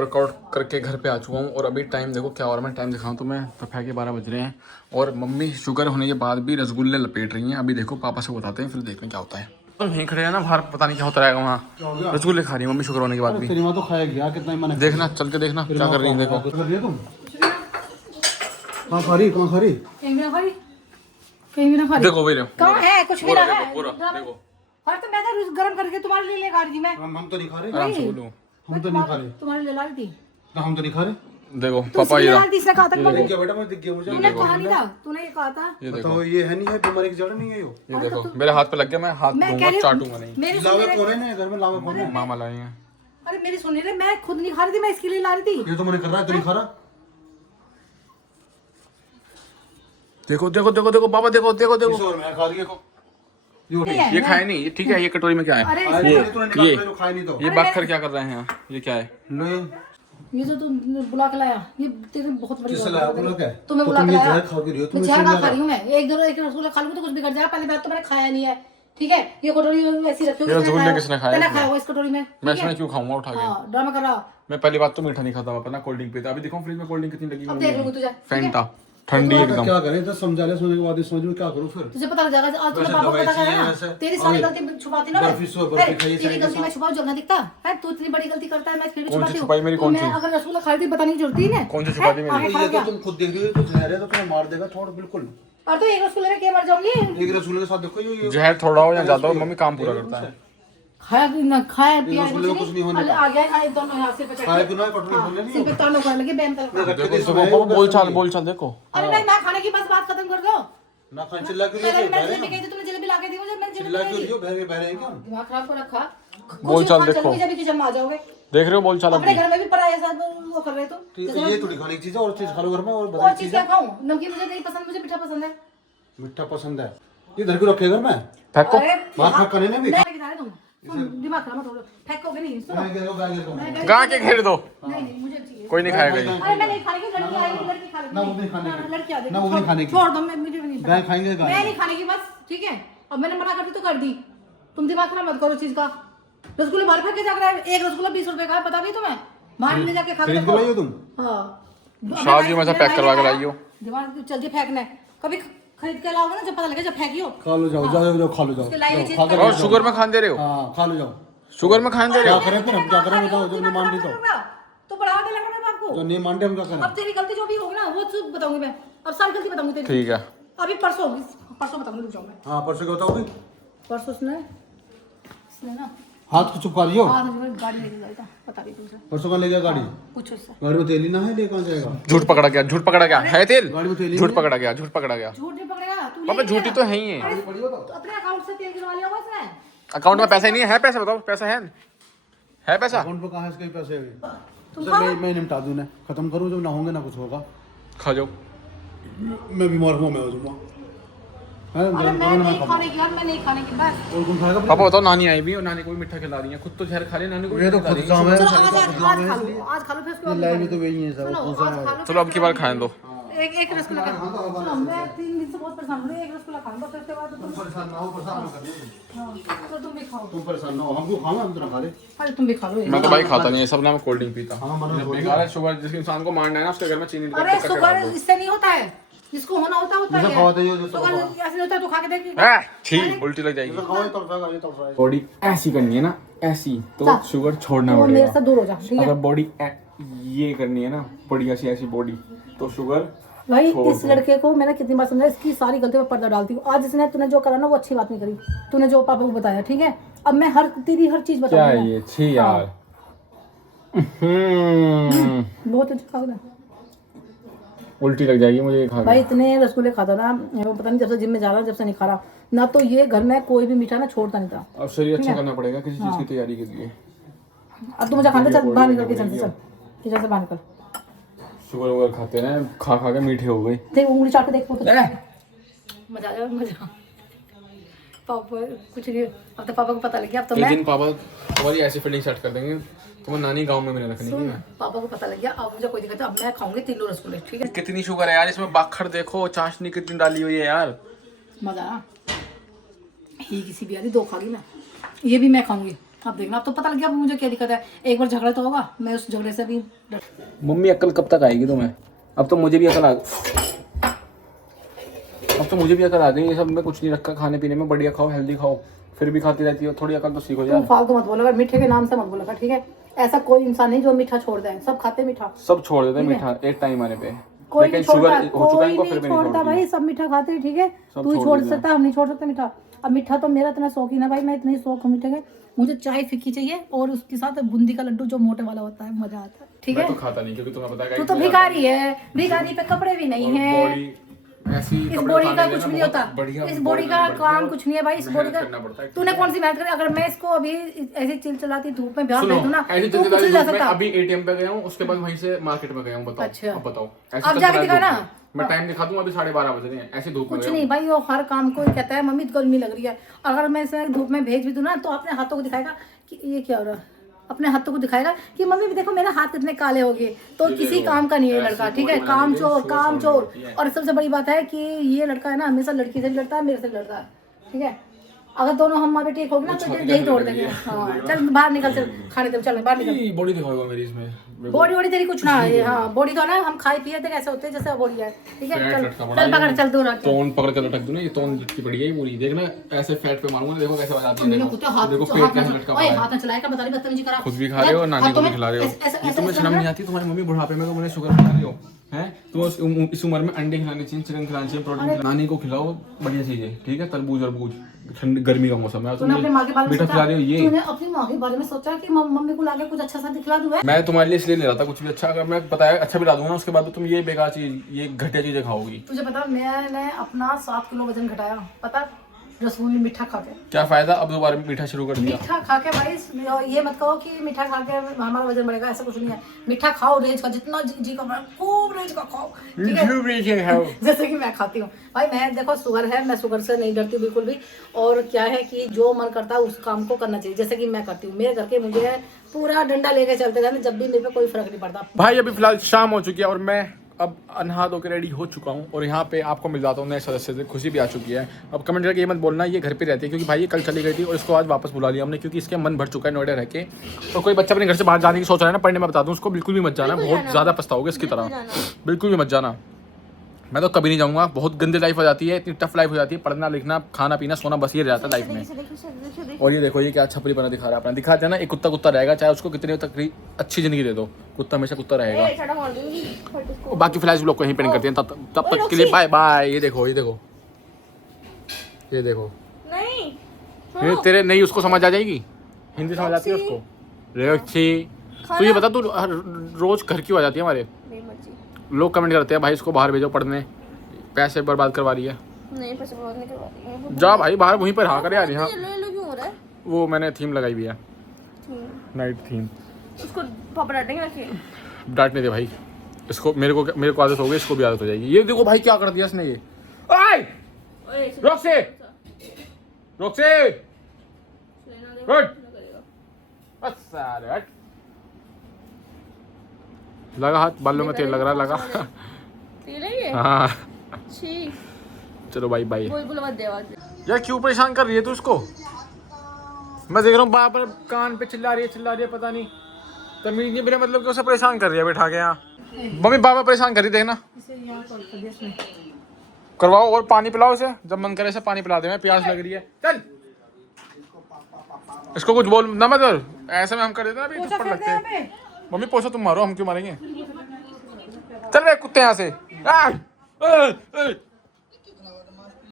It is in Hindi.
वर्कआउट करके घर पे आ चुका हूँ और अभी टाइम देखो क्या हो रहा है। मैं टाइम दिखाऊँ तो मैं दोपहर के 12 बज रहे हैं और मम्मी शुगर होने के बाद भी रसगुल्ले लपेट रही हैं। अभी देखो पापा से बताते हैं, फिर देखते हैं क्या होता है। तो यहीं खड़े हैं ना बाहर, पता नहीं क्या होता रहेगा वहाँ। रसगुल्ले खा रही है मम्मी शुगर होने के बाद भी। तो खाया गया कितना ही देखना चल के देखना क्या कर रही है। देखो तुम कहाँ खा रही देखो भाई कहाँ है कुछ भी ना है पूरा देखो। और तो मैं तो गर्म करके तुम्हारे लिए लेकर आ रही थी मैं। हम तो नहीं खा रहे, आराम से बोलो। हम तो नहीं खा रहे, तुम्हारे लिए ला रही थी ना हम तो नहीं खा रहे। देखो पापा ये रहा। इसने कहा था दिख गया बेटा, मुझे दिख गया मुझे। तूने कहा नहीं था, तूने ये कहा था। ये देखो तो ये है नहीं है, बीमारी की जड़ नहीं है ये देखो मेरे हाथ पे लग गया, मैं हाथ दूंगा चाटूंगा नहीं। मेरी लावे कौन है ना घर में, लावे कौन है? मामा लाए हैं। अरे मेरी सुन रही, मैं खुद नहीं खा रही थी, मैं इसके लिए ला रही थी। ये तो मैंने कर रहा है, तो नहीं खा रहा। देखो देखो देखो देखो पापा देखो देखो देखो। और मैं खा रही है ये खाए नहीं, ये ठीक है। ये कटोरी में क्या है? ये बाखर क्या कर रहे हैं? ये क्या है? ये जो तुम बुला के लाया, ये तेरे बहुत बड़ी बात है। तुम्हें बुला के लाया। खा के रही हो मैं जहर खा रही हूँ मैं। एक रसगुल्ला खा लूँ तो कुछ बिगड़ जाएगा। पहली बात तो मैंने खाया नहीं है, ठीक है। ये कटोरी ऐसी रखी हुई है। रसगुल्ले किसने खाया? मैंने खाया हुआ इस कटोरी में। मैं इसमें क्यों खाऊंगा उठा के? हां ड्रामा कर रहा। मैं पहली बात तो मीठा नहीं खाता, अपना कोल्ड ड्रिंक पीता। अभी देखो फ्रिज में कोल्ड ड्रिंक कितनी लगी अब देख लूंगी तुझे। फैंटा ठंडी एकदम। क्या करें तो समझा ले, सोने के बाद समझ में क्या करूं फिर? तुझे पता लग जाएगा आज तुम्हें पापा को पता चलेगा ना। तेरी सारी गलती छुपाती ना मैं। तेरी गलती मैं छुपाऊं जगह दिखता है। तू इतनी बड़ी गलती करता है, मैं फिर भी छुपाती हूं। छुपाई मेरी कौन सी? मैं अगर रसगुल्ला खा रही थी बतानी जरूरत ही नहीं। कौन सी छुपाती मेरी? ये तो तुम खुद देख रही हो, तो जहर है तो तुम्हें मार देगा थोड़ा बिल्कुल। और तो एक रसगुल्ले में क्या मर जाऊंगी? एक रसगुल्ले के साथ देखो ये जहर थोड़ा हो या ज्यादा हो, मम्मी काम पूरा करता है। खाया ना खाया पिया कुछ नहीं होने आ गया खाए दोनों हाथ से पकड़ खाए क्यों ना कटोरी खोलने नहीं सिर पे तानो कर लगे बेम तक। देखो बोल चाल देखो। अरे नहीं मैं खाने की बस बात खत्म कर दो ना। खाने चिल्ला क्यों पहले रही मैं हो? जलेबी कही थी, तुमने जलेबी ला के दी मुझे। मैं चिल्ला जलेबी क्यों रही हो? बहरे हैं क्या? दिमाग खराब कर रखा। बोल चाल देखो। जब किचन में आ जाओगे देख रहे हो बोल चाल अपने घर में भी पराया साथ वो कर रहे तुम। ये थोड़ी खाने की चीज है, और चीज खा लो घर में। और और बताइए चीज क्या खाऊं? नमकीन मुझे नहीं पसंद, मुझे मीठा पसंद है। मीठा पसंद है, ये घर को रखे घर में फेंको। बाहर खा करने में भी तुम दिमाग खराब मत करो। फेंकोगे नहीं सुनो। गा के घेर दो, नहीं मुझे चाहिए। कोई नहीं खाएगा ये। अरे मैं नहीं खाने की, लड़की आएगी, लड़की खा लेगी। ना वो नहीं खाने की, लड़की आ जाएगी, ना वो नहीं खाने की। छोड़ दो, मैं मुझे भी नहीं गाय खाएंगे गाय। मैं नहीं खाने की बस, ठीक है। अब मैंने मना कर दी तो कर दी। तुम दिमाग खराब मत करो चीज का। रसगुल्ला बाहर फेंक के जा रहा है। एक रसगुल्ला 20 रुपए का है, पता भी तुम्हें? बाहर ले जाके खा खरीद के लाइयो तुम? हां शादी में से पैक करवा के लाइयो। दिमाग जल्दी फेंकना है। कभी खरीद के लाओगे ना, जब पता लगे जब फेंकियो। खा लो जाओ, जाओ खा लो जाओ। और शुगर में खान दे रहे हो? हाँ खा लो जाओ। शुगर में खान दे रहे हो? क्या करें फिर हम, क्या करें बताओ? जो नहीं मान रही तो बढ़ावा दे लगा मैं आपको। जो नहीं मान रहे हम क्या करें? अब तेरी गलती जो भी होगी ना वो सब बताऊंगी मैं। अब सारी गलती बताऊंगी तेरी। ठीक है अभी परसों बताऊंगी, रुक जाओ मैं। हाँ परसों क्या बताओगे? परसों उसने ना हाथ को चुपका लियो। हाँ गाड़ी लेके गया था, पता भी तुमसे। परसों कहाँ ले गया गाड़ी? पूछो इससे। गाड़ी में तेल ही ना है, ले कहाँ जाएगा? झूठ पकड़ा गया, झूठ पकड़ा गया है तेल। गाड़ी में तेल ही झूठ पकड़ा गया, झूठ पकड़ा गया। झूठ नहीं पकड़ेगा तू। पापा झूठी तो है ही है। तो अपने अकाउंट से तेल गिरवा लिया होगा इसने। अकाउंट में पैसा ही नहीं है पैसा बताओ, पैसा है पैसा? अकाउंट पे कहाँ है इसके पैसे? तुम तो मैं निपटा दूँ ना, खत्म करूँ, जब ना होंगे ना कुछ होगा। खा जाओ। मैं बीमार हुआ, मैं हो जाऊँगा। अरे मैं नहीं खाने की यार, मैं नहीं खाने की बस। और कौन खाएगा? पापा बताओ, नानी आई भी और नानी को भी मीठा खिला रही है, खुद तो जहर खा ले, नानी को ये तो खुद काम है। चलो आज खा लो फिर उसके बाद लाइव में तो वही है सब। सुनो, चलो अब की बार खाने दो। एक रसगुल्ला खा। सुनो मैं 3 दिन से बहुत परेशान हूँ, एक रसगुल्ला खाऊंगा फिर उसके बाद तुम परेशान ना हो, परेशान ना कर। हाँ तो तुम भी खाओ। तुम परेशान ना हो, हमको खाओ, हम तो ना खा ले। अरे तुम भी खा लो। मैं तो भाई खाता नहीं है सब ना, मैं कोल्ड ड्रिंक पीता। हाँ मना बोल। बेकार है शुगर, जिस इंसान को मारना है ना उसके घर में चीनी अरे शुगर इससे नहीं होता है, जिसको होना होता है। जैसा खाओ तो ये जो शुगर ऐसे नहीं होता, तो खा के देख। छी उल्टी लग जाएगी। खाओ, ये तड़का ये तड़का। बॉडी ऐसी करनी है ना, ऐसी तो शुगर छोड़ना तो मेरे पड़ेगा। से दूर हो जा, ठीक है? अगर बॉडी ये करनी है ना, बढ़िया सी ऐसी बॉडी, तो शुगर भाई इस लड़के को मैंने कितनी बार समझा, इसकी सारी गलतियों पर पर्दा डालती हूँ। आज इसने तूने जो करा ना वो अच्छी बात नहीं करी, तूने जो पापा को बताया, ठीक है? अब मैं तेरी हर चीज बताऊंगा। क्या ये छी यार। बहुत अच्छा खा रहा है। उल्टी लग जाएगी मुझे ये खा भाई इतने रसगुल्ले खाता ना, वो पता नहीं जब से जिम में जा रहा, जब से नहीं खा रहा ना, तो ये घर में कोई भी मीठा ना छोड़ता नहीं था। अब शरीर अच्छा करना पड़ेगा किसी चीज की तैयारी के लिए। अब तू मुझे खाने चल, बाहर निकल किचन से, चल किचन से बाहर निकल। शुगर वगर खाते हैं, खा खा के मीठे हो गए। देख उंगली चाट के देख, मजा आ जाएगा, मजा। पापा कुछ नहीं, अब तो पापा को पता लग गया। अब तो एक मैं दिन पापा तुम्हारी ऐसी फीलिंग सेट कर देंगे, तुम्हें नानी गांव में मैंने रखनी है। पापा को पता लग गया, अब मुझे कोई दिक्कत है। अब मैं खाऊंगी 3 रसगुल्ले, ठीक है? कितनी शुगर है यार इसमें, बाखर देखो, चाशनी कितनी डाली हुई है यार। मजा आ ही किसी भी आदि 2 खागी मैं, ये भी मैं खाऊंगी। अब देखना, अब तो पता लग गया अब मुझे क्या दिक्कत है। एक बार झगड़ा तो होगा, मैं उस झगड़े से भी मम्मी अक्ल कब तक आएगी तुम्हें? अब तो मुझे भी अकल आ गई। ये सब में कुछ नहीं रखा खाने पीने में, बढ़िया खाओ, हेल्दी खाओ, फिर भी खाती रहती हो। थोड़ी अकल तो सीखो यार। तुम फालतू मत बोलो, अगर मीठे के नाम से मत बोलो, ठीक है? ऐसा कोई इंसान नहीं जो मीठा छोड़ दे, सब खाते मीठा, सब छोड़ देते मीठा एक टाइम आने पे। कोई लेकिन नहीं शुगर छोड़ता, हो चुका कोई है इनको, नहीं फिर भी नहीं छोड़ता छोड़ती। भाई, सब मीठा खाते हैं, ठीक है? सब तू छोड़ छोड़ देते हैं। सकता, हम नहीं छोड़ सकते मीठा। अब मीठा तो मेरा इतना शौकीन है भाई, मैं इतनी शौक हूँ मीठे के, मुझे चाय फीकी चाहिए और उसके साथ बूंदी का लड्डू जो मोटे वाला होता है, मजा आता है, ठीक मैं है? तो खाता नहीं क्योंकि तुम्हें पता है तू तो भिखारी है, भिखारी पे कपड़े भी नहीं है, बॉडी ऐसी इस कपड़े बॉडी उठाने का में कुछ ना भी नहीं बहुत होता, बढ़िया इस बॉडी बॉडी का बनती है काम और कुछ नहीं है भाई, इस बॉडी मेहनत करना पड़ता का है। तूने कौन सी मेहनत करी? अगर मैं इसको अभी ऐसे चिलचिलाती धूप में बिहार सुनो, भेज दूं ना, ऐसी तो कुछ चिल्चिलाती नहीं जा धूप में सकता। अभी एटीएम पे गया हूँ, उसके बाद वहीं से मार्केट में गया हूँ। बताओ अच्छा। अब बताओ, ऐसी अब जाके चिल्चिलाती दिखा ना। धूप में। मैं टाइम दिखा दूंगा, अभी 12:30 बज रहे हैं, ऐसी धूप में कुछ गया नहीं हूँ। भाई, वो हर काम को ही कहता है मम्मी गर्मी लग रही है। अगर मैं इसे धूप में भेज भी दूं ना, तो अपने हाथों को दिखाएगा कि ये क्या हो रहा है, अपने हाथों को दिखाएगा कि मम्मी भी देखो मेरे हाथ कितने काले हो गए। तो किसी काम का नहीं है लड़का, ठीक है? काम चोर, काम चोर। और सबसे बड़ी बात है कि ये लड़का है ना, हमेशा लड़की से भी लड़ता है, मेरे से भी लड़ता है, ठीक है? अगर दोनों हम हमारे ठीक होगी ना, तो यही तोड़ देंगे। हाँ चल बाहर निकल, चल खाने दे, चल बाहर निकल। बॉडी दिखाओगा मेरी इसमें। बॉडी वॉडी तेरी कुछ ना है, हाँ बॉडी तो ना हम खाए पिए थे कैसे होते हैं जैसे बॉडी है, ठीक है? चल चल पकड़, चल दूर हट। तोन पकड़ कर लटक दूं ना, ये तोन जितनी बड़ी है ये पूरी, देखना ऐसे फैट पे मारूंगा, देखो कैसे बजाती है। मेरे को तो हाथ देखो हाथ पेट कैसे लटका हुआ है। हाथ में चलाएगा, बता रही बदतमीजी करा। खुद भी खा रहे हो, नानी को भी खिला रहे हो। ये तुम्हें शर्म नहीं आती? तुम्हारी मम्मी बुढ़ापे में मुझे शुगर खिला रही हो हैं? तुम इस उम्र में अंडे खिलाने चाहिए, चिकन खिलाने चाहिए, प्रोटीन। नानी को खिलाओ बढ़िया चीजें, ठीक है? तरबूज वरबूज, ठंडी गर्मी का मौसम है, तूने अपनी माँ के बारे में बेटा खिला रहे हो ये। तूने अपनी माँ के बारे में सोचा कि मम्मी को लाके कुछ अच्छा सा दिखला दूं? मैं तुम्हारे लिए इसलिए ले रहा था कुछ भी अच्छा, अगर मैं बताया अच्छा भी ला दूंगा ना, उसके बाद तुम ये बेकार चीज, ये घटिया चीजें खाओगी। तुझे पता मैंने अपना 7 किलो वजन घटाया, पता? रसगुल्ले मीठा खा के। क्या फायदा, अब दोबारा मीठा शुरू कर दिया? मीठा खा के भाई ये मत कहो कि मीठा खा के हमारा वजन बढ़ेगा, ऐसा कुछ नहीं है। मीठा खाओ, रेज का जितना जी का खूब रेज का खाओ, ठीक है? जैसे कि मैं खाती हूँ भाई, मैं देखो शुगर है, मैं शुगर से नहीं डरती बिल्कुल भी। और क्या है कि जो मन करता है उस काम को करना चाहिए, जैसे कि मैं करती हूँ। मेरे घर के मुझे पूरा डंडा लेके चलते रहते, जब भी मेरे पे कोई फर्क नहीं पड़ता भाई। अभी फिलहाल शाम हो चुकी है और मैं अब अनहा होकर रेडी हो चुका हूँ और यहाँ पे आपको मिल जाता हूँ नए सदस्य से। खुशी भी आ चुकी है। अब कमेंट करके ये मत बोलना ये घर पे रहती है, क्योंकि भाई ये कल चली गई थी और इसको आज वापस बुला लिया हमने, क्योंकि इसके मन भर चुका है नोएडा रह के। और कोई बच्चा अपने घर से बाहर जाने की सोच रहा है ना, पढ़ने में बता दूँ उसको बिल्कुल भी मत जाना, बहुत ज़्यादा पछताओगे इसकी तरह, बिल्कुल भी मत जाना। मैं तो कभी नहीं जाऊँगा, बहुत गंदी लाइफ हो जाती है, इतनी टफ लाइफ हो जाती है, पढ़ना लिखना खाना पीना सोना बस ये रहता है लाइफ में। और ये देखो ये क्या छपरी बना दिखा रहा है अपना, दिखा देना एक कुत्ता कुत्ता रहेगा, चाहे उसको कितनी तक अच्छी जिंदगी दे दो, कुत्ता हमेशा कुत्ता रहेगा। और बाकी फिलहाल लोग को यहीं पेंट करते हैं, तब तक के लिए बाय बाय। ये देखो ये देखो ये देखो, नहीं ये तेरे नहीं उसको समझ आ जाएगी, हिंदी समझ आती है उसको। रेखी तो ये बता तू रोज घर क्यों आ जाती है हमारे? मेरी मर्जी। लोग कमेंट करते हैं भाई इसको बाहर भेजो पढ़ने, पैसे बर्बाद करवा रही है। नहीं पैसे बर्बाद नहीं करवा रही हूँ। जा भाई बाहर वहीं पर रहा कर यार। यहाँ येलो येलो क्यों हो रहा है? वो मैंने थीम लगाई हुई है, नाइट थीम। उसको पापा डांटेंगे ना कि डांटने दे भाई इसको, मेरे को आदत हो गई, इसको भी आदत हो जाएगी। ये देखो भाई क्या कर दिया इसने, ये आए रोक्से रोक्से हट हट, लगा हाथ बालों में तेल लग रहा है, लगा। तेल है ये? हाँ छी चलो भाई बाय। बोल मत दे आवाज। यार क्यों परेशान कर रही है तू उसको? मैं देख रहा हूँ बार कान पे चिल्ला रही है, पता नहीं तमीज नहीं, मेरे मतलब कि उसे परेशान कर रही है बैठा के यहाँ। मम्मी बाबा परेशान कर रही, देखना करवाओ और पानी पिलाओ इसे, जब मन करे इसे पानी पिला दे, मैं प्यास लग रही है। चल इसको कुछ बोल ना मत, ऐसे में हम कर देते ना अभी थप्पड़ लगते हैं। मम्मी पोछो तुम मारो, हम क्यों मारेंगे? चल रहे कुत्ते यहाँ से।